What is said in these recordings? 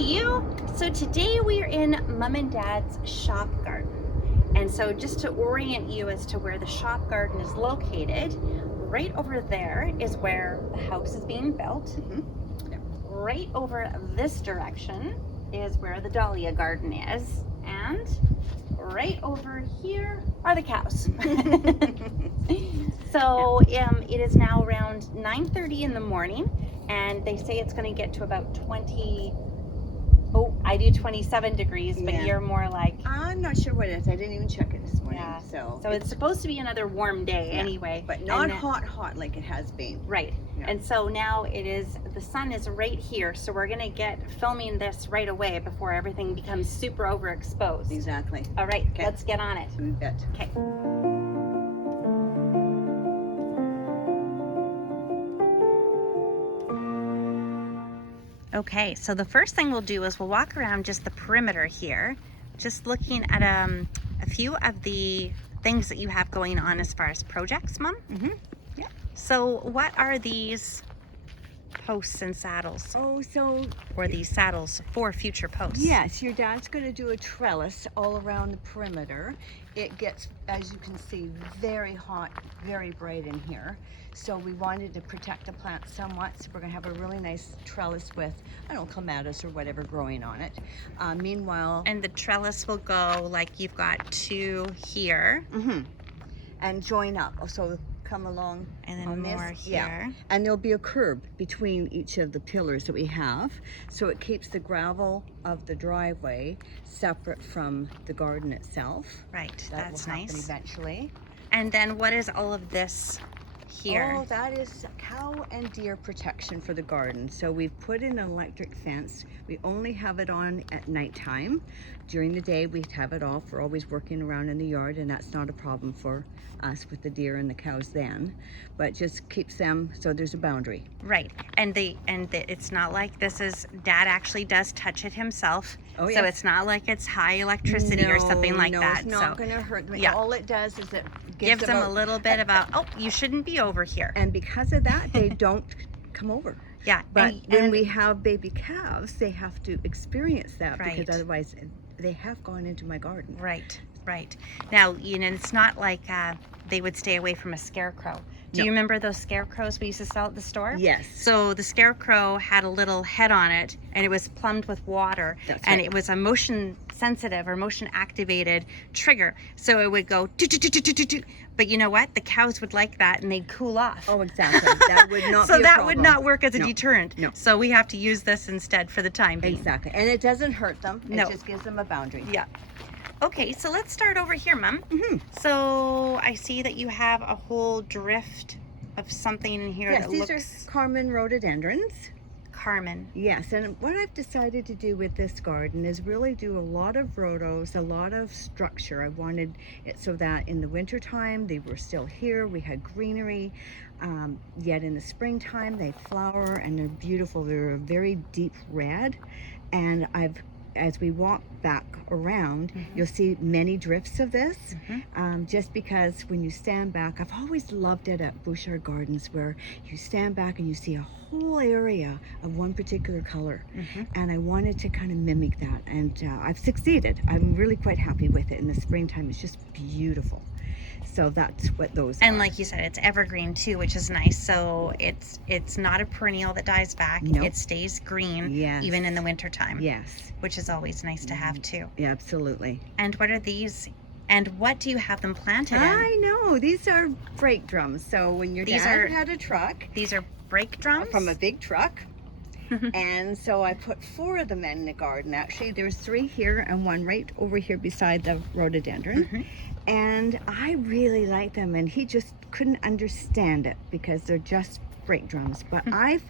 you! So today we are in Mom and Dad's shop garden. And so just to orient you as to where the shop garden is located, right over there is where the house is being built. Yep. Right over this direction is where the dahlia garden is. And right over here are the cows. So it is now around 9:30 in the morning, and they say it's going to get to about 27 degrees, but Yeah. you're more like... I'm not sure what it is. I didn't even check it this morning. Yeah. So it's supposed to be another warm day anyway. But not hot like it has been. Right. Yeah. And so now the sun is right here, so we're going to get filming this right away before everything becomes super overexposed. Exactly. All right, Okay. let's get on it. You bet. Okay. Okay, so the first thing we'll do is we'll walk around just the perimeter here, just looking at a few of the things that you have going on as far as projects, Mom. Yeah. So what are these posts and saddles? Or these saddles for future posts? Yes, your dad's going to do a trellis all around the perimeter. It gets, as you can see, very hot, very bright in here. So we wanted to protect the plant somewhat. So we're going to have a really nice trellis with, I don't know, clematis or whatever growing on it. Meanwhile... And the trellis will go like you've got two here. And join up. So come along and then on more this. here. Yeah. And there'll be a curb between each of the pillars that we have. So it keeps the gravel of the driveway separate from the garden itself. Right, That that's will happen nice. Eventually. And then what is all of this here? Oh, that is cow and deer protection for the garden. So we've put in an electric fence. We only have it on at nighttime. During the day, we have it off. We're always working around in the yard, and that's not a problem for us with the deer and the cows then. But just keeps them, so there's a boundary. Right, and it's not like this is, Dad actually does touch it himself. Oh, So yes. it's not like it's high electricity or something like no, that. It's not going to hurt them. Yeah. All it does is it Gives them a little bit of a, oh, you shouldn't be over here. And because of that, they don't come over. Yeah. But when we have baby calves, they have to experience that, Right. because otherwise they have gone into my garden. Right. Now, it's not like they would stay away from a scarecrow. Do No. you remember those scarecrows we used to sell at the store? Yes. So the scarecrow had a little head on it, and it was plumbed with water. That's and right. it was a motion sensitive or motion activated trigger. So it would go do, do, do, do, do, do, do. But you know what? The cows would like that, and they'd cool off. Oh, exactly. That would not So be a that problem. would not work as a No. deterrent. No. So we have to use this instead for the time being. Exactly. And it doesn't hurt them. No. It just gives them a boundary. Yeah. Okay, so let's start over here, Mom. So I see that you have a whole drift of something in here Yes, that these looks... are Carmen rhododendrons. Carmen. Yes, and what I've decided to do with this garden is really do a lot of rhodos, a lot of structure. I wanted it so that in the wintertime they were still here, we had greenery, yet in the springtime they flower and they're beautiful. They're a very deep red, and as we walk back around, you'll see many drifts of this, just because when you stand back, I've always loved it at Bouchard Gardens, where you stand back and you see a whole area of one particular color. And I wanted to kind of mimic that, and I've succeeded. I'm really quite happy with it. In the springtime, it's just beautiful. So that's what those are. And like you said, it's evergreen too, which is nice. So it's not a perennial that dies back. Nope. It stays green, Yes. even in the wintertime. Yes. Which is always nice to have too. Yeah, absolutely. And what are these? And what do you have them planted in? I know. These are brake drums. So when your dad had a truck. These are brake drums? From a big truck. And so I put 4 of them in the garden. Actually, there's 3 here and 1 right over here beside the rhododendron. And I really like them, and he just couldn't understand it because they're just brake drums. But I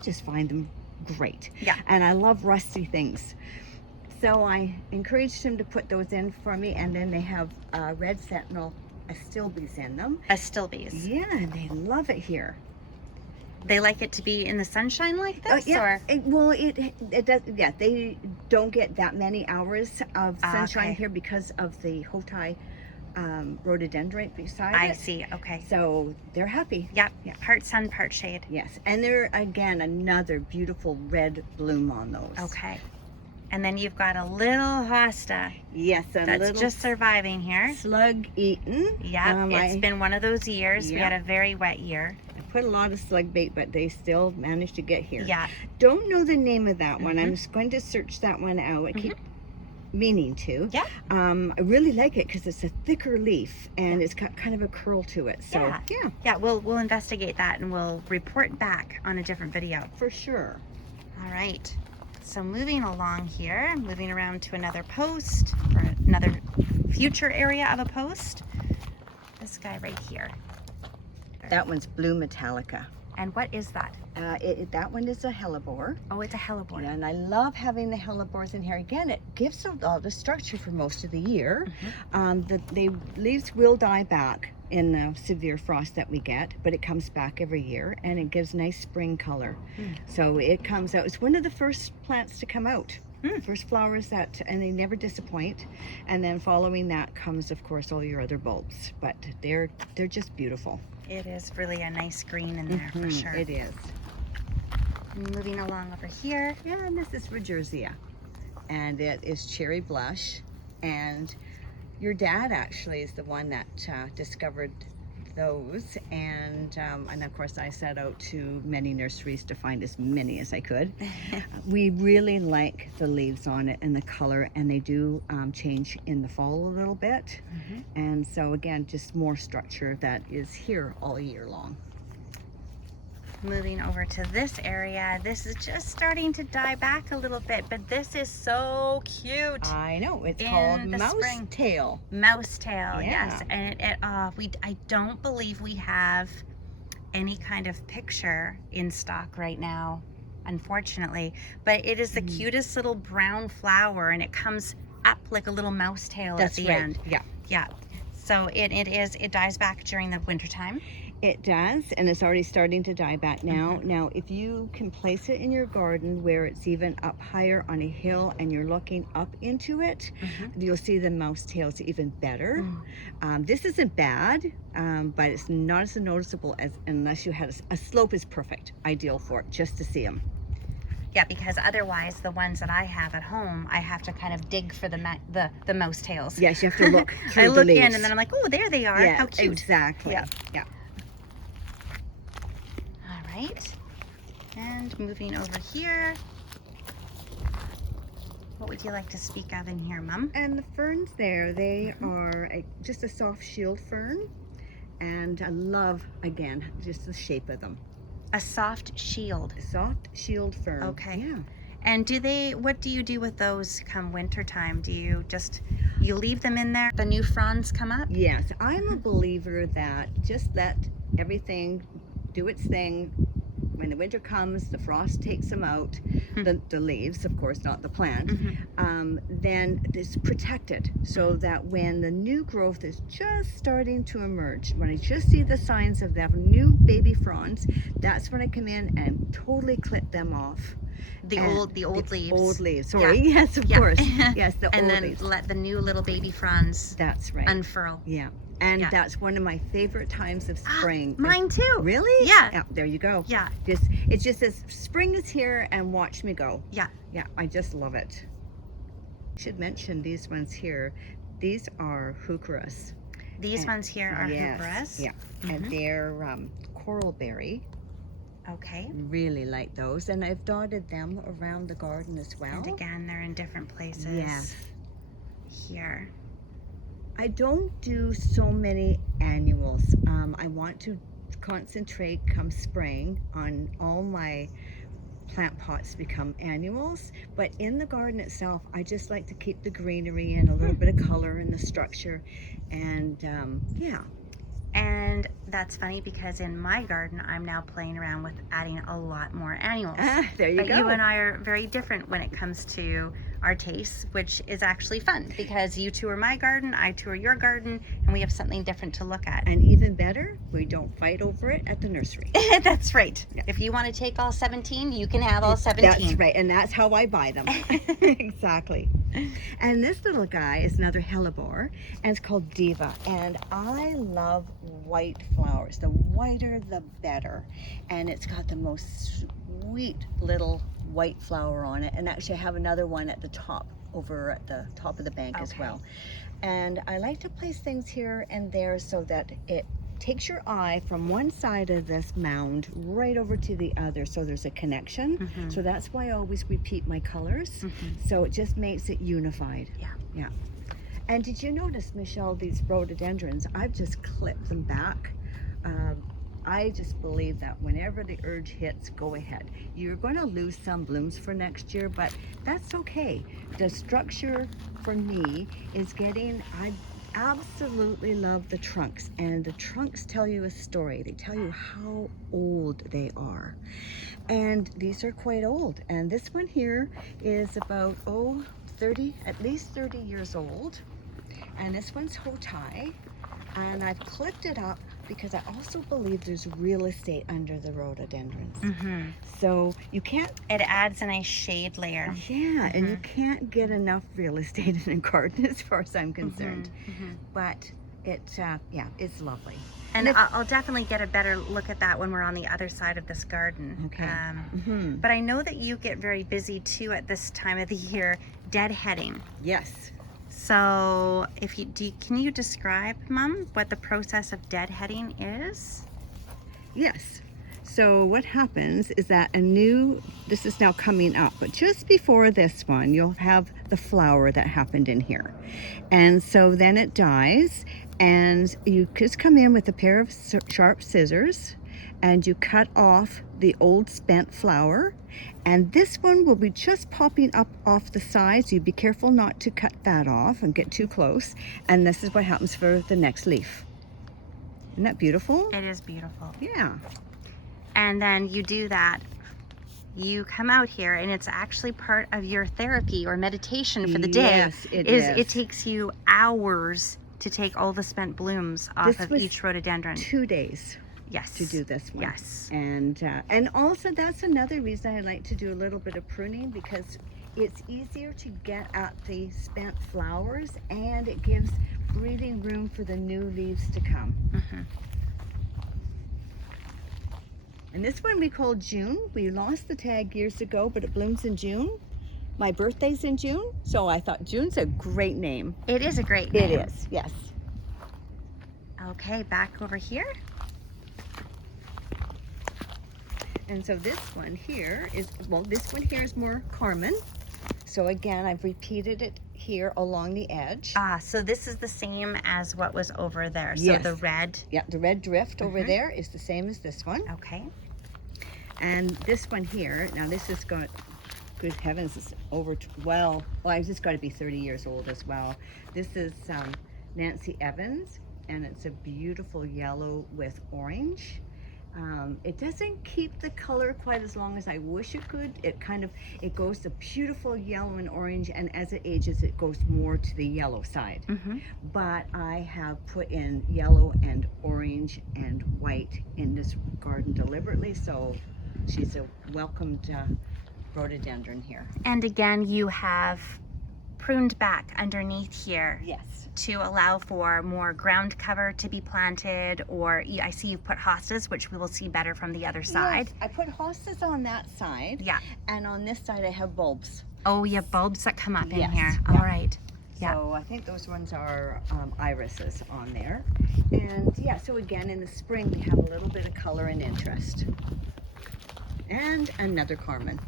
just find them great. Yeah. And I love rusty things. So I encouraged him to put those in for me, and then they have red sentinel astilbes in them. Astilbes. Yeah, they love it here. They like it to be in the sunshine like this? Yeah. Or? It does. Yeah, they don't get that many hours of sunshine okay. here because of the Hotai rhododendron beside I it. see. Okay. So they're happy. Yep. Yeah. Part sun, part shade. Yes, and they're again another beautiful red bloom on those. Okay. And then you've got a little hosta Yes, a that's little just surviving here. slug eaten. Yeah, it's I been one of those years. We Yeah. had a very wet year. put a lot of slug bait, but they still managed to get here. Yeah. Don't know the name of that one. I'm Mhm. just going to search that one out. I keep meaning to. Yeah. I really like it because it's a thicker leaf and it's got kind of a curl to it. So Yeah. Yeah, we'll investigate that and we'll report back on a different video. for sure. All right. So moving along here, moving around to another post or another future area of a post. This guy right here. That one's blue metallica. And what is that? That one is a hellebore. Oh, it's a hellebore. And I love having the hellebores in here. Again, it gives all the structure for most of the year. The leaves will die back in the severe frost that we get, but it comes back every year and it gives nice spring color. So it comes out. It's one of the first plants to come out. First flowers and they never disappoint. And then following that comes, of course, all your other bulbs. But they're just beautiful. It is really a nice green in there for sure. It is. Moving along over here. Yeah, and this is Regerzia, and it is cherry blush. And your dad actually is the one that discovered those, and of course I set out to many nurseries to find as many as I could. We really like the leaves on it and the color, and they do change in the fall a little bit. And so again, just more structure that is here all year long. Moving over to this area, this is just starting to die back a little bit, but this is so cute. I know, it's In called the mouse spring. tail. Mouse tail, Yeah. yes. And I don't believe we have any kind of picture in stock right now, unfortunately. But it is the cutest little brown flower, and it comes up like a little mouse tail at the end. Yeah. Yeah. So it dies back during the wintertime. It does, and it's already starting to die back now. Now, if you can place it in your garden where it's even up higher on a hill and you're looking up into it, you'll see the mouse tails even better. This isn't bad, but it's not as noticeable as unless you had a slope is perfect, ideal for it, just to see them. Yeah, because otherwise the ones that I have at home, I have to kind of dig for the mouse tails. Yes, you have to look through I the look leaves. in and then I'm like, oh, there they are. Yeah, How cute. exactly. Yeah. Yeah. All right. And moving over here. What would you like to speak of in here, Mom? And the ferns there, they are just a soft shield fern. And I love, again, just the shape of them. A soft shield. Soft shield fern. Okay. Yeah. And what do you do with those come winter time? Do you leave them in there? The new fronds come up? Yes, I'm a believer that just let everything do its thing. When the winter comes, the frost takes them out, the leaves, of course, not the plant, then it's protected so that when the new growth is just starting to emerge, when I just see the signs of that new baby fronds, that's when I come in and totally clip them off. The old leaves. Old leaves, sorry. Yeah. Yes, of course. Yes, the and old then leaves. let the new little baby fronds That's right. unfurl. Yeah. And that's one of my favorite times of spring. Mine too. Really? Yeah. There you go. Yeah. It just says spring is here and watch me go. Yeah. Yeah, I just love it. I should mention these ones here. These are heucheras. These ones here are heucheras. Yeah. And they're coralberry. Okay. Really like those. And I've dotted them around the garden as well. And again, they're in different places. Yes. Here. I don't do so many annuals. I want to concentrate come spring on all my plant pots become annuals, but in the garden itself, I just like to keep the greenery and a little bit of color in the structure, and yeah. And that's funny because in my garden, I'm now playing around with adding a lot more annuals. There you but go. you and I are very different when it comes to our tastes, which is actually fun because you tour my garden, I tour your garden, and we have something different to look at. And even better, we don't fight over it at the nursery. That's right. Yeah. If you want to take all 17, you can have all 17. That's right, and that's how I buy them. Exactly. And this little guy is another hellebore, and it's called Diva. And I love white flowers. The whiter, the better. And it's got the most sweet little white flower on it. And actually, I have another one at the top, over at the top of the bank as well. And I like to place things here and there so that it takes your eye from one side of this mound right over to the other, so there's a connection. So that's why I always repeat my colors. So it just makes it unified. Yeah. And did you notice, Michelle, these rhododendrons, I've just clipped them back. I just believe that whenever the urge hits, go ahead. You're going to lose some blooms for next year, but that's okay. The structure for me is I absolutely love the trunks, and the trunks tell you a story. They tell you how old they are, and these are quite old. And this one here is about 30, at least 30 years old, and this one's Hotai, and I've clipped it up because I also believe there's real estate under the rhododendrons. So you can't... It adds a nice shade layer. Yeah, and you can't get enough real estate in a garden as far as I'm concerned. But it's lovely. And I'll definitely get a better look at that when we're on the other side of this garden. Okay. But I know that you get very busy too at this time of the year, deadheading. Yes. So can you describe, Mom, what the process of deadheading is? Yes. So what happens is that this is now coming up, but just before this one, you'll have the flower that happened in here. And so then it dies, and you just come in with a pair of sharp scissors, and you cut off the old spent flower. And this one will be just popping up off the sides. You be careful not to cut that off and get too close. And this is what happens for the next leaf. Isn't that beautiful? It is beautiful. Yeah. And then you do that. You come out here, and it's actually part of your therapy or meditation for the day. Yes, it is. It takes you hours to take all the spent blooms off of each rhododendron. 2 days. Yes. To do this one. Yes. And also that's another reason I like to do a little bit of pruning, because it's easier to get at the spent flowers, and it gives breathing room for the new leaves to come. And this one we call June. We lost the tag years ago, but it blooms in June. My birthday's in June, so I thought June's a great name. It is a great name. It is, yes. Okay, back over here. And so this one here is more Carmen. So again, I've repeated it here along the edge. So this is the same as what was over there. So Yes. the red. Yeah, the red drift over there is the same as this one. Okay. And this one here, now this has got, good heavens, it's well, I've just got to be 30 years old as well. This is Nancy Evans, and it's a beautiful yellow with orange. It doesn't keep the color quite as long as I wish it could. It goes to beautiful yellow and orange, and as it ages, it goes more to the yellow side. But I have put in yellow and orange and white in this garden deliberately, so she's a welcomed rhododendron here. And again, you have pruned back underneath here. Yes. To allow for more ground cover to be planted, or I see you put hostas, which we will see better from the other side. Yes, I put hostas on that side. Yeah. And on this side I have bulbs. Oh, you have bulbs that come up in Yes, here. yeah. All right. So I think those ones are irises on there. And yeah, so again, in the spring we have a little bit of color and interest. And another Carmen.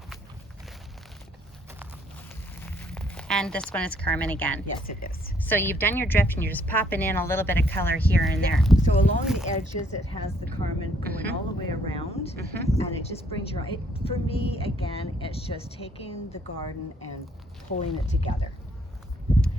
And this one is Carmen again. Yes, it is. So you've done your drift, and you're just popping in a little bit of color here and there. So along the edges it has the Carmen going all the way around, and it just brings your eye. For me, again, it's just taking the garden and pulling it together.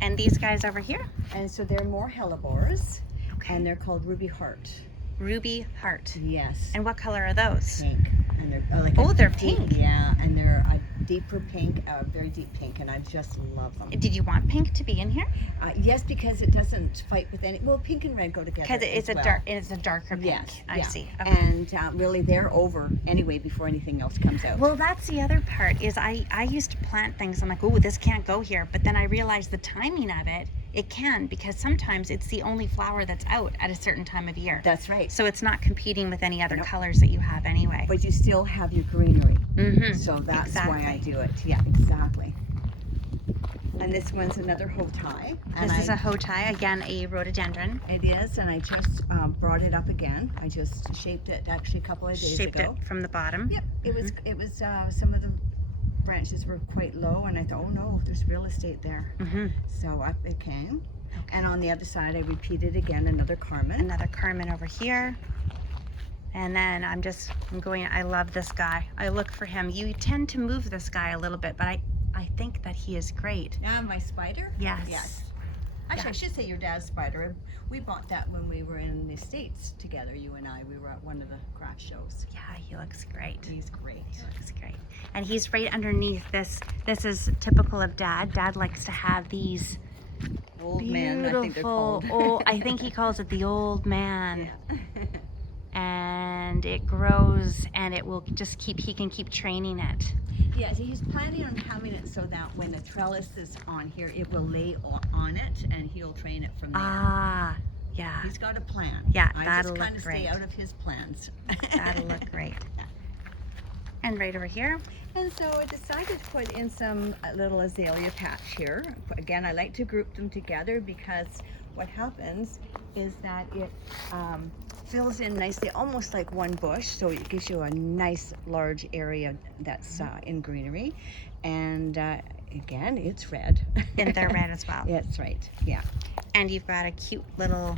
And these guys over here? And so they're more hellebores, Okay. and they're called Ruby Heart. Ruby Heart. Yes. And what color are those? Pink. And they're like Oh, they're pink. Yeah, and they're deeper pink, very deep pink, and I just love them. Did you want pink to be in here? Yes, because it doesn't fight with any. Well, pink and red go together. Because it's as a well. it's a darker pink. Yes, I yeah. see. Okay. And really, they're over anyway before anything else comes out. Well, that's the other part is I used to plant things. I'm like, oh, this can't go here. But then I realized the timing of it, it can, because sometimes it's the only flower that's out at a certain time of year. That's right. So it's not competing with any other Nope. colors that you have anyway. But you still have your greenery. Mm-hmm. So that's Exactly. why I do it. Yeah, exactly. And this one's another Hotai. This is a Hotai, again, a rhododendron. It is, and I just brought it up again. I just shaped it actually a couple of days Shaped ago. it from the bottom. Yep, it was some of the branches were quite low, and I thought, oh no, there's real estate there. Mm-hmm. So up it came. Okay. And on the other side, I repeated again another Carmen. Another Carmen over here. And then I'm going, I love this guy. I look for him. You tend to move this guy a little bit, but I think that he is great. Yeah, my spider? Yes. Yes. Actually, Yeah. I should say your dad's spider. We bought that when we were in the States together, you and I. We were at one of the craft shows. Yeah, he looks great. He's great. He looks great. And he's right underneath this. This is typical of Dad. Dad likes to have these Old men, I think they're beautiful, called. I think he calls it the old man. Yeah. And it grows, and it will just he can keep training it. Yeah, so he's planning on having it so that when the trellis is on here, it will lay on it, and he'll train it from there. Ah, yeah. He's got a plan. Yeah, I that'll just look kind of great. stay out of his plans. That'll look great. And right over here, And so I decided to put in some little azalea patch here. Again, I like to group them together because what happens is that it fills in nicely, almost like one bush, so it gives you a nice large area that's in greenery. And again, it's red. and they're red as well. That's right, yeah. And you've got a cute little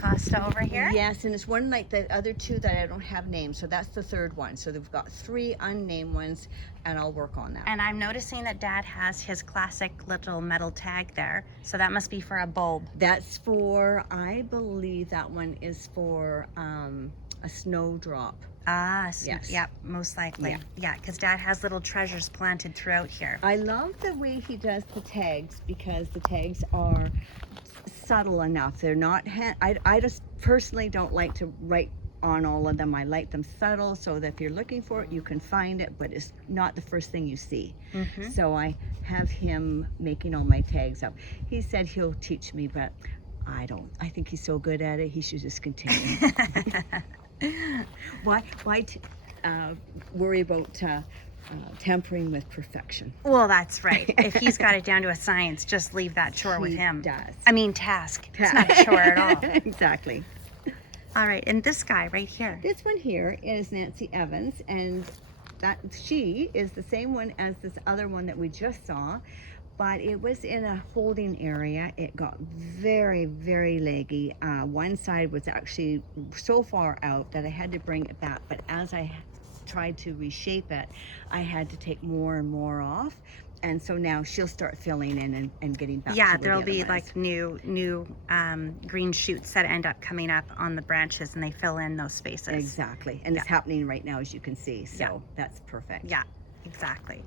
Costa over here. Yes, and it's one like the other two that I don't have names, so that's the third one. So they've got 3 unnamed ones, and I'll work on that. And I'm noticing that Dad has his classic little metal tag there. So that must be for a bulb. That's for, I believe that one is for a snowdrop. Ah, Yes. Yep, most likely. Yeah, because Dad has little treasures planted throughout here. I love the way he does the tags because the tags are subtle enough. They're not, I just personally don't like to write on all of them. I like them subtle so that if you're looking for it, you can find it, but it's not the first thing you see. Mm-hmm. So I have him making all my tags up. He said he'll teach me, but I don't. I think he's so good at it, he should just continue. Why worry about tampering with perfection? Well, that's right. If he's got it down to a science, just leave that chore with He him. does. I mean, task. It's not a chore at all. Exactly. All right, and this guy right here. This one here is Nancy Evans, and she is the same one as this other one that we just saw, but it was in a holding area. It got very, very leggy. One side was actually so far out that I had to bring it back, but as I tried to reshape it, I had to take more and more off. And so now she'll start filling in and getting back to Yeah, where the there'll other be one like is. new green shoots that end up coming up on the branches, and they fill in those spaces. Exactly, and it's happening right now, as you can see, so Yeah. that's perfect. Yeah, exactly.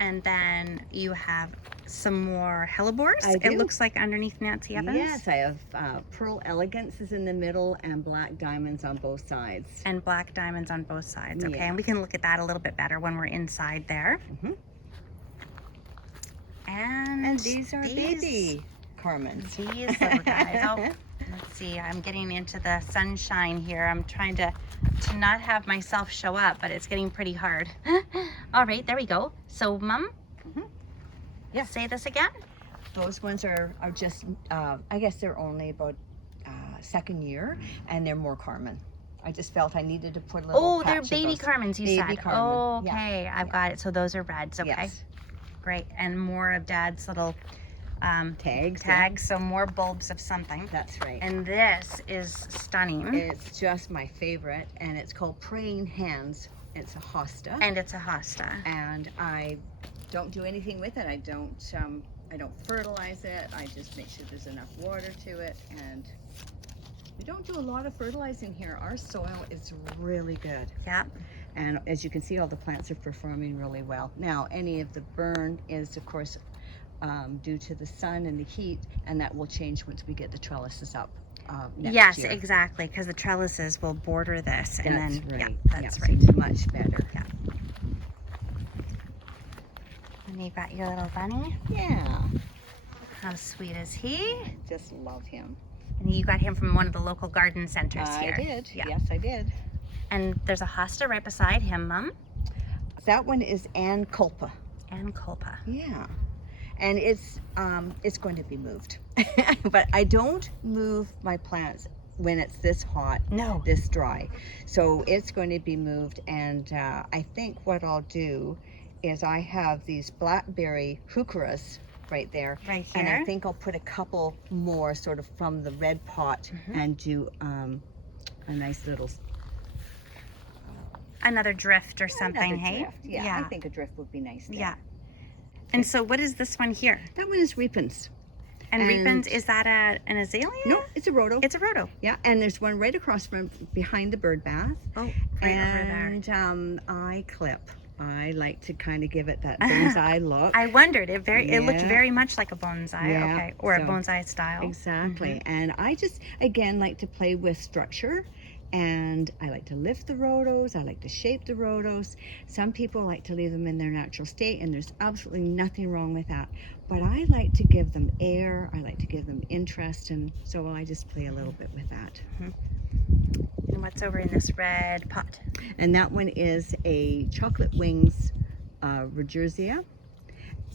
And then you have some more hellebores. I It do. looks like underneath Nancy Evans. Yes, I have Pearl Elegance is in the middle and black diamonds on both sides. And black diamonds on both sides. Okay, Yeah. and we can look at that a little bit better when we're inside there. Mhm. And These are baby Carmens. These little guys. Oh, let's see. I'm getting into the sunshine here. I'm trying to not have myself show up, but it's getting pretty hard. All right, there we go. So, Mom, Yeah. say this again. Those ones are just, I guess they're only about second year, and they're more Carmen. I just felt I needed to put a little Oh, they're patch of baby those. Carmens, you Baby said. Carmen, Oh, yeah. okay. I've got it. So those are reds. Okay. Yes. Great. And more of Dad's little Tags. tags. So more bulbs of something. That's right. And this is stunning. It's just my favorite, and it's called Praying Hands. It's a hosta, And it's a hosta. and I don't do anything with it. I don't fertilize it. I just make sure there's enough water to it, and we don't do a lot of fertilizing here. Our soil is really good. Yeah. And as you can see, all the plants are performing really well. Now, any of the burn is, of course, due to the sun and the heat, and that will change once we get the trellises up next Yes, year. exactly, because the trellises will border this, and That's then right. that's So right. it's much better. Yeah. And you've got your little bunny. Yeah, How sweet is he? just love him. And you got him from one of the local garden centers I here. did. Yeah. Yes, I did. And there's a hosta right beside him, Mom. That one is Ann Culpa. And Culpa. Yeah, and it's going to be moved. But I don't move my plants when it's this hot, No. this dry. So it's going to be moved, and I think what I'll do is I have these blackberry heucheras right there. Right here. And I think I'll put a couple more sort of from the red pot and do a nice little Another drift or something, another hey? drift. Yeah, I think a drift would be nice there. Yeah. And so what is this one here? That one is Reapins. And And- Reapins, is that an azalea? No, it's a rhodo. It's a rhodo. Yeah, and there's one right across from behind the bird bath. Oh, right over there. And I clip. I like to kind of give it that bonsai look. I wondered, it looked Yeah. very much like a bonsai, Yeah, okay, or a so- bonsai style. Exactly. And I just, again, like to play with structure. And I like to lift the rhodos. I like to shape the rhodos. Some people like to leave them in their natural state, and there's absolutely nothing wrong with that. But I like to give them air. I like to give them interest, and so I just play a little bit with that. And what's over in this red pot? And that one is a chocolate wings regersea.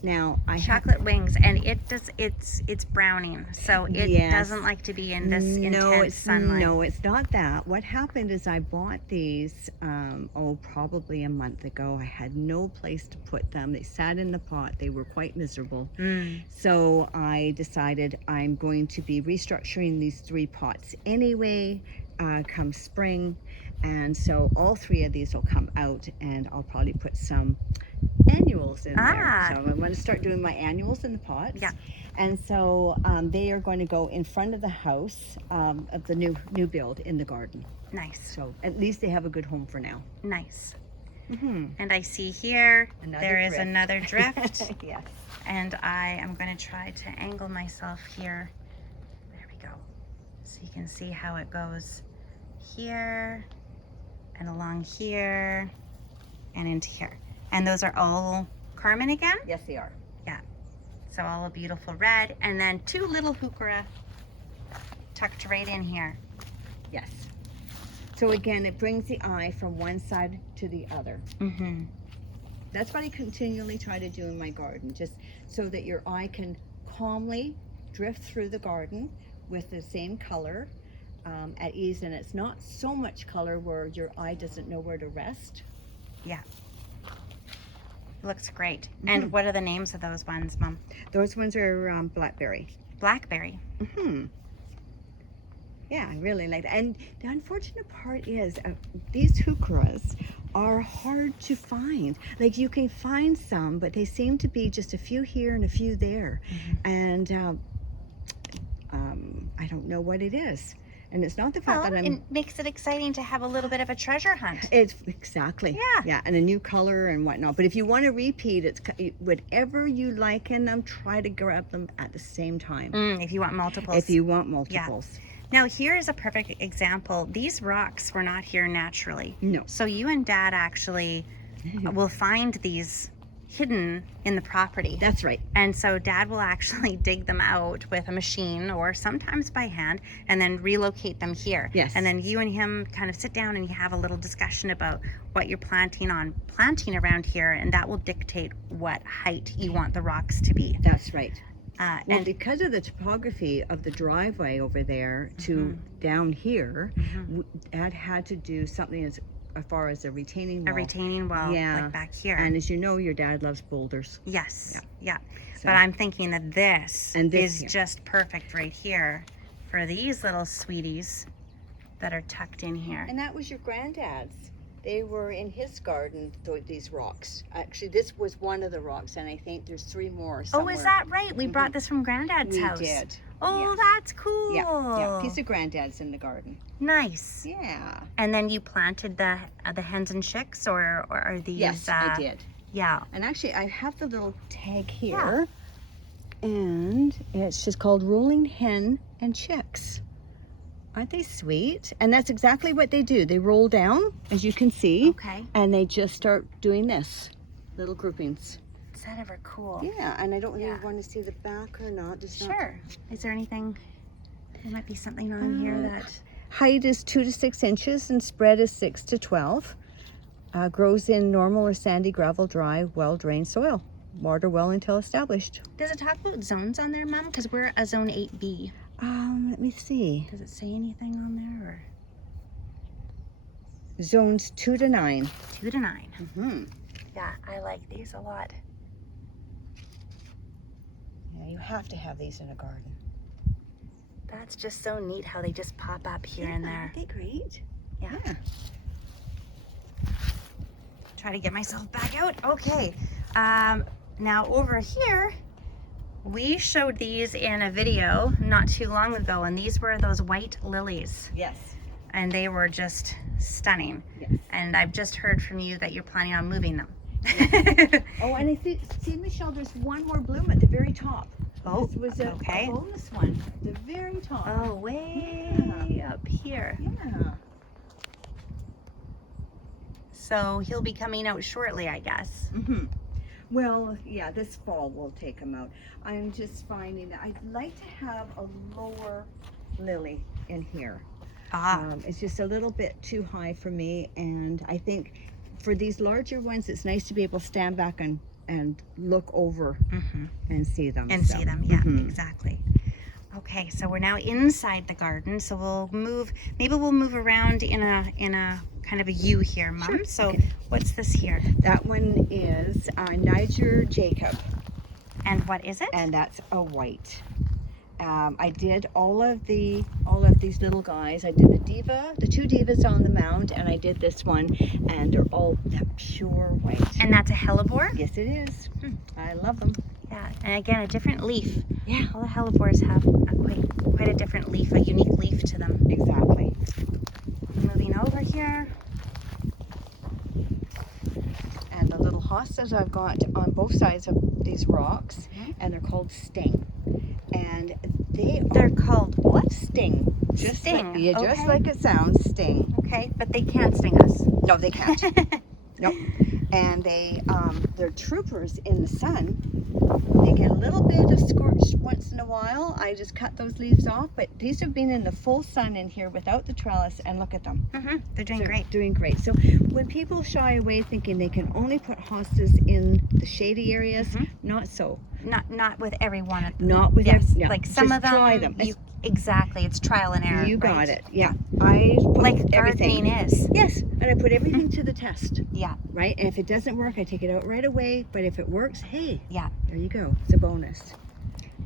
Now I have Chocolate wings, and it's browning, so it Yes. doesn't like to be in this intense sunlight. No, it's not that. What happened is I bought these, probably a month ago. I had no place to put them. They sat in the pot. They were quite miserable. So I decided I'm going to be restructuring these 3 pots anyway, come spring. And so all 3 of these will come out, and I'll probably put some annuals in there. So I want to start doing my annuals in the pots. Yeah. And so they are going to go in front of the house of the new build in the garden. Nice, So at least they have a good home for now. nice. Mm-hmm. And I see here Another there is drift. another drift, Yes. and I am going to try to angle myself here. There we go. So you can see how it goes here and along here and into here. And those are all Carmen again? Yes, they are. So all a beautiful red, and then 2 little heuchera tucked right in here. Yes. So again, it brings the eye from one side to the other. Mm-hmm. That's what I continually try to do in my garden, just so that your eye can calmly drift through the garden with the same color at ease, and it's not so much color where your eye doesn't know where to rest. Looks great. And what are the names of those ones, Mom? Those ones are blackberry. Blackberry. Yeah, I really like that. And the unfortunate part is these heucheras are hard to find. Like, you can find some, but they seem to be just a few here and a few there. And I don't know what it is. And it's not the fact Well, that it makes it exciting to have a little bit of a treasure hunt. It's exactly. Yeah, and a new color and whatnot. But if you want to repeat, it's whatever you like in them, try to grab them at the same time. If you want multiples. If you want multiples. Now here is a perfect example. These rocks were not here naturally. No. So you and Dad actually will find these hidden in the property. That's right. And so Dad will actually dig them out with a machine or sometimes by hand and then relocate them here. Yes. And then you and him kind of sit down and you have a little discussion about what you're planting around here, and that will dictate what height you want the rocks to be. That's right. Well, And because of the topography of the driveway over there to down here, Dad had to do something as far as a retaining wall. a retaining wall, Yeah. like back here. And as you know, your dad loves boulders. Yes, yeah. So- But I'm thinking that this And this is here. just perfect right here for these little sweeties that are tucked in here. And that was your granddad's They were in his garden, these rocks. Actually, this was one of the rocks, and I think there's 3 more somewhere. Oh, is that right? We brought this from Granddad's house. We did. Oh, yes. that's cool. Yeah, piece of Granddad's in the garden. Nice. Yeah. And then you planted the hens and chicks, or are these? Yes, I did. Yeah. And actually, I have the little tag here, and it's just called Rolling Hen and Chicks. Aren't they sweet? And that's exactly what they do. They roll down, as you can see, Okay. and they just start doing this, little groupings. Is that ever cool? Yeah, and I don't really want to see the back or not. Sure. Is there anything? There might be something on here that. Height is 2 to 6 inches and spread is 6 to 12. Grows in normal or sandy, gravel, dry, well-drained soil. Water well until established. Does it talk about zones on there, Mom? Because we're a zone 8B. Let me see. Does it say anything on there? Or? Zones 2 to 9. 2 to 9. Mm-hmm. Yeah, I like these a lot. Yeah, you have to have these in a garden. That's just so neat how they just pop up here and there. Aren't they great? Yeah. Try to get myself back out. Okay. Now over here, we showed these in a video not too long ago, and these were those white lilies. Yes. And they were just stunning. Yes. And I've just heard from you that you're planning on moving them. Oh, and I see, Michelle, there's one more bloom at the very top. Oh, this was a okay. bonus one. The very top. Oh, way up here. Yeah. So he'll be coming out shortly, I guess. Mm-hmm. Well, yeah, this fall we'll take them out. I'm just finding that I'd like to have a lower lily in here. It's just a little bit too high for me, and I think for these larger ones, it's nice to be able to stand back and look over and see them. See them, yeah, exactly. Okay, so we're now inside the garden, so we'll move. Maybe we'll move around in a kind of a U here, Mom. Sure. So what's this here? That one is Niger Jacob. And what is it? And that's a white. I did all of these little guys. I did the diva, the 2 divas on the mound, and I did this one, and they're all that pure white. And that's a hellebore? Yes, it is. I love them. Yeah, and again, a different leaf. Yeah. All the hellebores have quite a different leaf, a unique leaf to them. Exactly. Moving over here. And the little hostas I've got on both sides of these rocks, and they're called sting. And they're called what? Sting. Just sting. Just like it sounds, sting. Okay, but they can't sting us. No, they can't. Nope. And they're troopers in the sun. They get a little bit of scorch once in a while. I just cut those leaves off, but these have been in the full sun in here without the trellis, and look at them. They're doing great. Doing great. So when people shy away thinking they can only put hostas in the shady areas, not so. Not with every one of them. Not with every, like some just of them. Try them. Exactly, it's trial and error. You got right? it. Yeah. I put like everything. Gardening is. Yes, and I put everything to the test. Yeah. Right? And if it doesn't work, I take it out right away. But if it works, hey. Yeah. There you go. It's a bonus.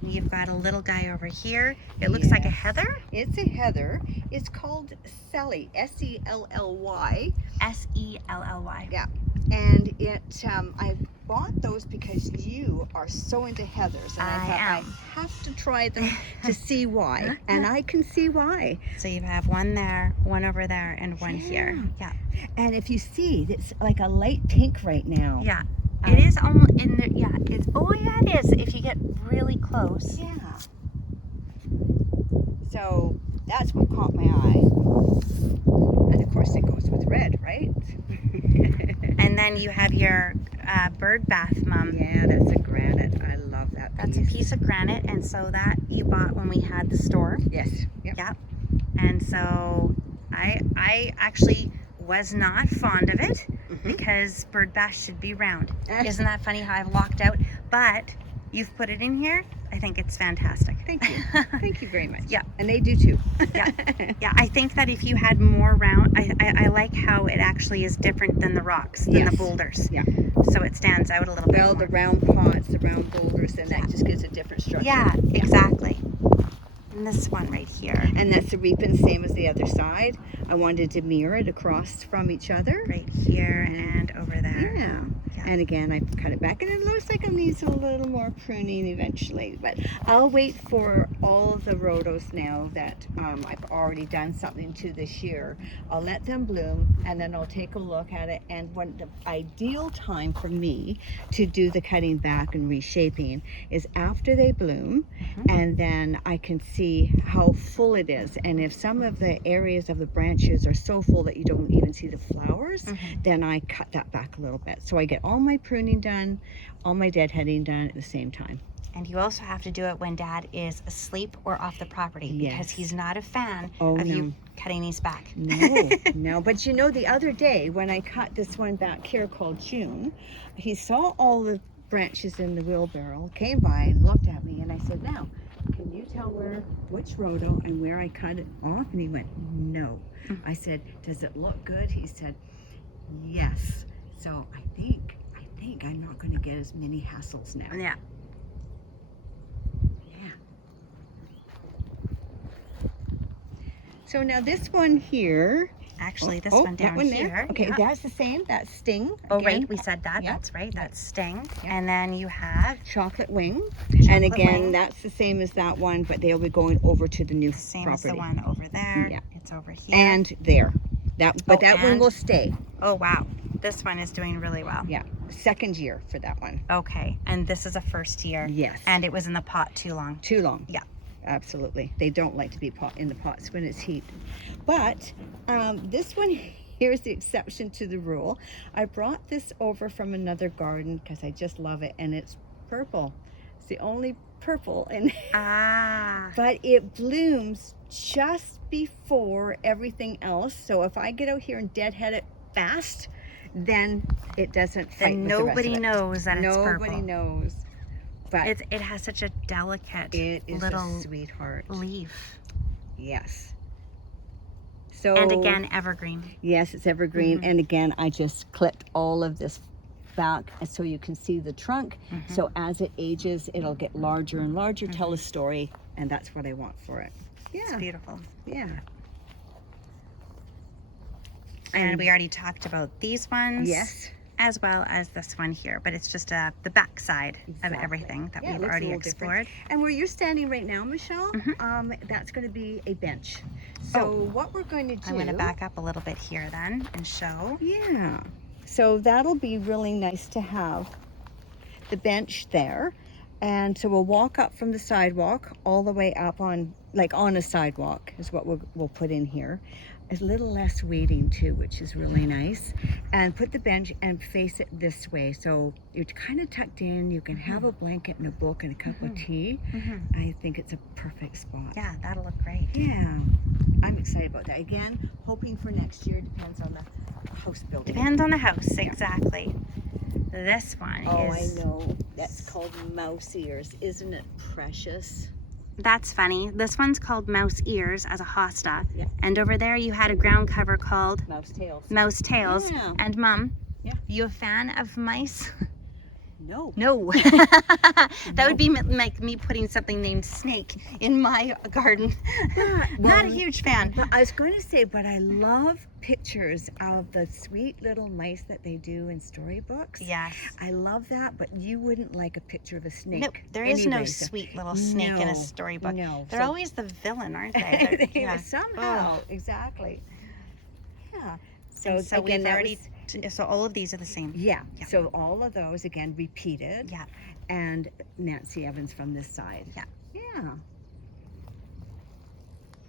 You've got a little guy over here. It looks like a heather. It's a heather. It's called Selly. Selly. Selly. Yeah. And I bought those because you are so into heathers, and I thought I have to try them to see why, and I can see why. So you have one there, one over there, and one here. Yeah. And if you see, it's like a light pink right now. Yeah. It is almost in the, yeah, it's, oh yeah, it is, if you get really close. Yeah. So that's what caught my eye. And of course it goes with red, right? And then you have your bird bath, Mom. Yeah, that's a granite. I love that piece. That's a piece of granite, and so that you bought when we had the store. Yes. Yep. Yeah. And so I actually was not fond of it because bird baths should be round. Isn't that funny how I've locked out? But you've put it in here. I think it's fantastic. Thank you. Thank you very much. Yeah. And they do too. Yeah. Yeah. I think that if you had more round, I like how it actually is different than the rocks, than the boulders. Yeah. So it stands out a little bit more. The round pots, the round boulders, and that just gives a different structure. Yeah, exactly. And this one right here. And that's the reaping, same as the other side. I wanted to mirror it across from each other. Right here and over there. Yeah. And again, I cut it back, and it looks like it needs a little more pruning eventually. But I'll wait for all of the rhodos now that I've already done something to this year. I'll let them bloom, and then I'll take a look at it. And when the ideal time for me to do the cutting back and reshaping is after they bloom, and then I can see how full it is. And if some of the areas of the branches are so full that you don't even see the flowers, then I cut that back a little bit. So I get all my pruning done, all my deadheading done at the same time. And you also have to do it when Dad is asleep or off the property, because he's not a fan of you cutting these back. No, no. But you know, the other day when I cut this one back here called June, he saw all the branches in the wheelbarrow, came by and looked at me, and I said, now, can you tell which rhodo and where I cut it off? And he went, no. I said, does it look good? He said, yes. So I think I'm not going to get as many hassles now. Yeah. So now this one here. Actually, this one down here. There. Okay, that's the same. That's Sting. Oh, again. right. We said that. Yep. That's right. That's Sting. Yep. And then you have Chocolate Wing. Chocolate And again, Wing. that's the same as that one, but they'll be going over to the new same property. as the one over there. Yeah. It's over here. And there. That one will stay. Oh, wow. This one is doing really well. Yeah. Second year for that one. Okay. And this is a first year. Yes. And it was in the pot too long. Too long. Yeah. Absolutely. They don't like to be in the pots when it's heat. But this one, here's the exception to the rule. I brought this over from another garden because I just love it, and it's purple. It's the only purple, and but it blooms just before everything else. So if I get out here and deadhead it fast, then it doesn't fight Then with the rest nobody of it. knows that it's purple. Nobody knows. But it has such a delicate little sweetheart leaf. Yes. So And again, evergreen. Yes, it's evergreen. And again, I just clipped all of this back so you can see the trunk. So as it ages, it'll get larger and larger, tell a story, and that's what I want for it. Yeah. It's beautiful. Yeah. And we already talked about these ones. Yes. As well as this one here, but it's just the back side of everything that we've already explored. And where you're standing right now, Michelle, that's going to be a bench. So what we're going to do... I'm going to back up a little bit here then and show. Yeah. So that'll be really nice to have the bench there. And so we'll walk up from the sidewalk all the way up on a sidewalk is what we'll put in here. A little less weighting too, which is really nice. And put the bench and face it this way. So you're kind of tucked in. You can have a blanket and a book and a cup of tea. I think it's a perfect spot. Yeah, that'll look great. Yeah. I'm excited about that. Again, hoping for next year. Depends on the house building. Depends on the house, exactly. This one is... Oh, I know. That's called mouse ears. Isn't it precious? That's funny. This one's called Mouse Ears as a hosta. Yeah. And over there you had a ground cover called Mouse tails. Mouse Tails. Yeah. And Mom, Yeah. you a fan of mice? No. No. That would be like me putting something named Snake in my garden. Not a huge fan. But I was going to say, but I love pictures of the sweet little mice that they do in storybooks. Yes. I love that, but you wouldn't like a picture of a snake. Nope, there is no anyway, so- sweet little snake in No, a storybook. no. They're So- always the villain, aren't they? They're- Somehow, exactly. Yeah. So, So again, we've that already... was- So all of these are the same. yeah. Yeah. So all of those again repeated. Yeah. And Nancy Evans from this side. Yeah. Yeah.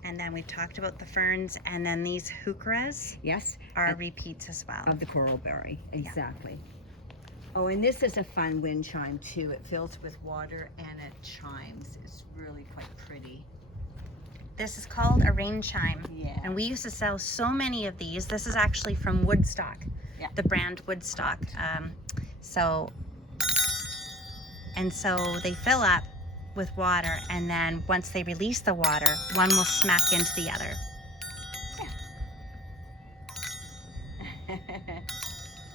And then we talked about the ferns, and then these heucheras Yes. are repeats as well. Of the coral berry. Exactly. Oh, and this is a fun wind chime too. It fills with water and it chimes. It's really quite pretty. This is called a rain chime. Yeah. And we used to sell so many of these. This is actually from Woodstock, the brand Woodstock. So they fill up with water, and then once they release the water, one will smack into the other.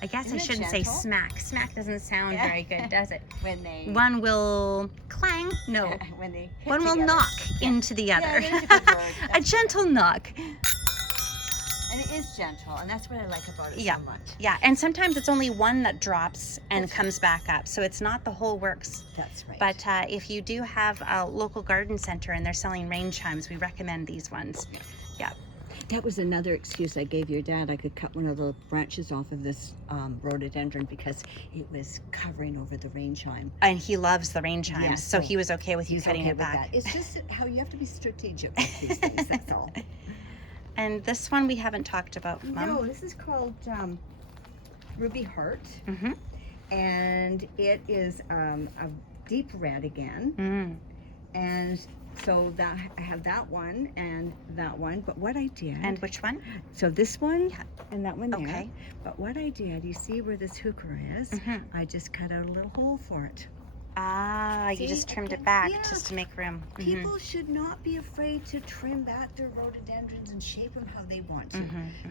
I guess Isn't I it shouldn't say gentle? smack. Smack doesn't sound very good, does it? When they... One will clang. No. when they hit One will together. knock Yeah. into the other. Yeah, there's a good word. A That's gentle knock. And it is gentle, and that's what I like about it Yeah. so much. Yeah, and sometimes it's only one that drops and comes back up, so it's not the whole works. That's right. But if you do have a local garden center and they're selling rain chimes, we recommend these ones. Yeah. That was another excuse I gave your dad. I could cut one of the branches off of this rhododendron because it was covering over the rain chime. And he loves the rain chimes, Yeah, so he was okay with you He's cutting okay it with back. that. It's just how you have to be strategic with these things, that's all. And this one we haven't talked about, Mom. No, this is called Ruby Heart. Mm-hmm. And it is a deep red again. And so that I have that one and that one. But what I did, And which one? so this one Yeah. and that one there. Okay. But what I did, you see where this hooker is? I just cut out a little hole for it. Ah, you See, just trimmed it again, back yeah. just to make room. People should not be afraid to trim back their rhododendrons and shape them how they want to.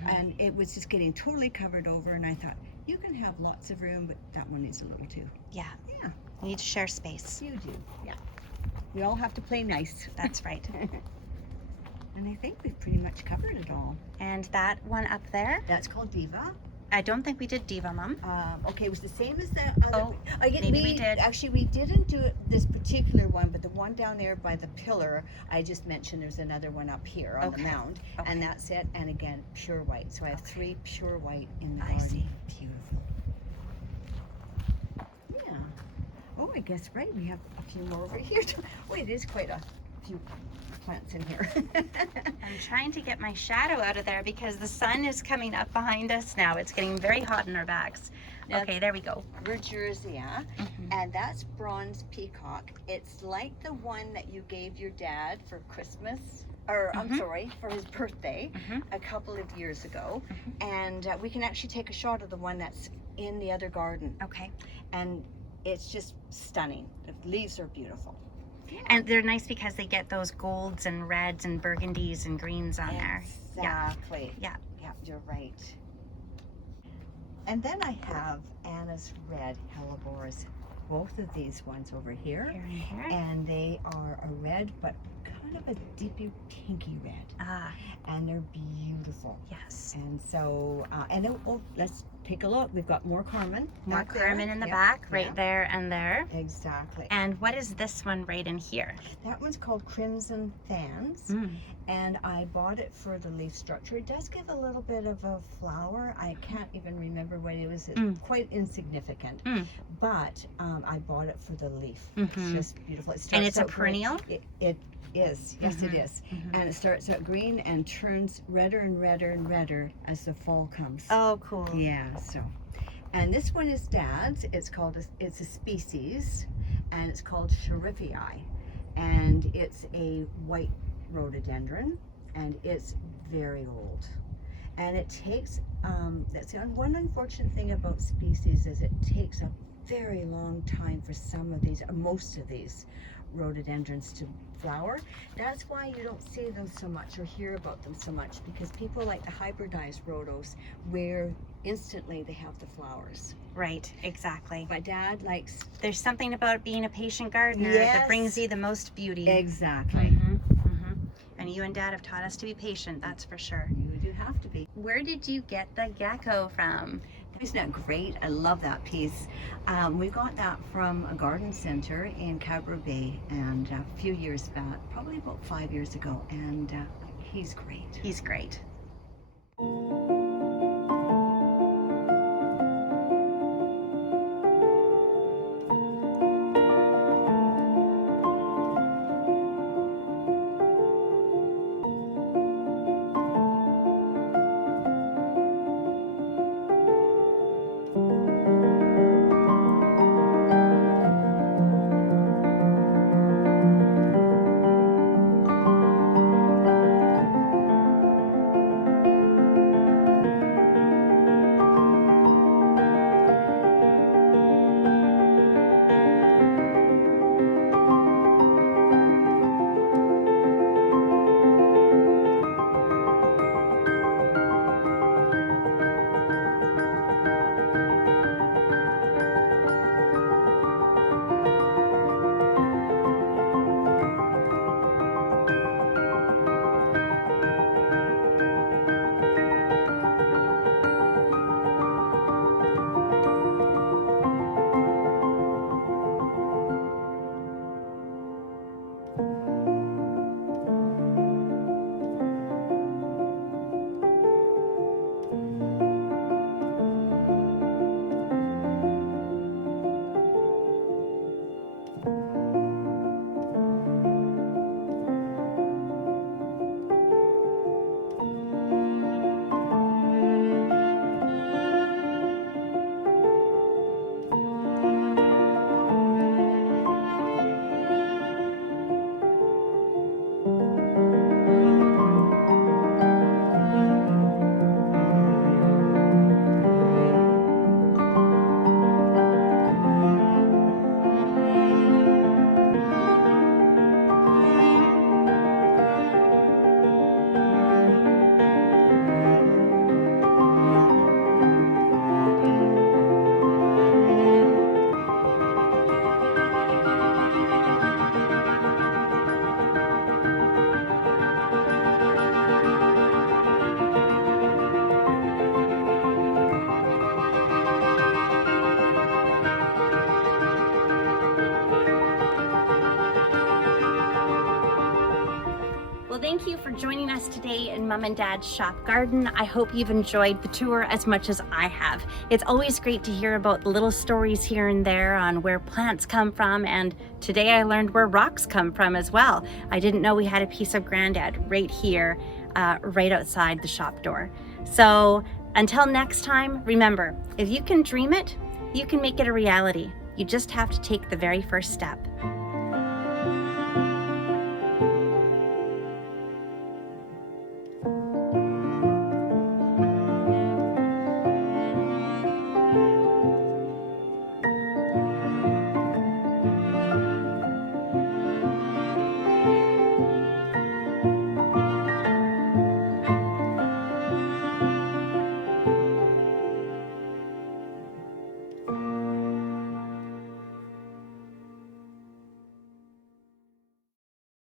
And it was just getting totally covered over, and I thought, you can have lots of room, but that one needs a little too. Yeah. Yeah, You need to share space. you do. Yeah. We all have to play nice. That's right. And I think we've pretty much covered it all. And that one up there, That's called Diva. I don't think we did Diva, Mom. Okay, it was the same as the other. Oh, maybe we did. Actually, we didn't do it, this particular one, but the one down there by the pillar, I just mentioned there's another one up here on the mound. Okay. And that's it. And again, pure white. So I have 3 pure white in the I garden. see. Beautiful. Yeah. Oh, I guess, right, we have a few more over here. Oh, it is quite a few plants in here. I'm trying to get my shadow out of there because the sun is coming up behind us now. It's getting very hot in our backs. Now, Okay, there we go. Virgursia, and that's bronze peacock. It's like the one that you gave your dad for Christmas, or I'm sorry, for his birthday a couple of years ago. And we can actually take a shot of the one that's in the other garden. Okay. And it's just stunning. The leaves are beautiful. And they're nice because they get those golds and reds and burgundies and greens on there. Exactly. Yeah. Yeah, you're right. And then I have Anna's red hellebores. Both of these ones over here. Here and here. And they are a red, but kind of a deepy pinky red. Ah, And they're beautiful. yes. And so, let's take a look. We've got more Carmen. More back there. Carmen in the Yep, back, right yep. there and there. Exactly. And what is this one right in here? That one's called Crimson Fans. And I bought it for the leaf structure. It does give a little bit of a flower. I can't even remember what it was. It's quite insignificant. But I bought it for the leaf. It's just beautiful. It And it's a out green. perennial? It is. Yes, it is. And it starts out green and turns redder and redder and redder as the fall comes. Oh, cool. Yeah, so. And this one is Dad's. It's a species, and it's called Sherifii. And it's a white rhododendron, and it's very old. And it takes, that's one unfortunate thing about species is it takes a very long time for most of these rhododendrons to flower. That's why you don't see them so much or hear about them so much, because people like the hybridized rhodos where instantly they have the flowers. Right, exactly. My dad likes... There's something about being a patient gardener Yes. that brings you the most beauty. Exactly. And you and Dad have taught us to be patient, that's for sure. You do have to be. Where did you get the gecko from? Isn't that great? I love that piece. We got that from a garden center in Cabra Bay, and a few years back, probably about 5 years ago, and he's great. He's great. Well, thank you for joining us today in Mom and Dad's shop garden. I hope you've enjoyed the tour as much as I have. It's always great to hear about the little stories here and there on where plants come from, and today I learned where rocks come from as well. I didn't know we had a piece of Granddad right here, right outside the shop door. So until next time, remember, if you can dream it, you can make it a reality. You just have to take the very first step.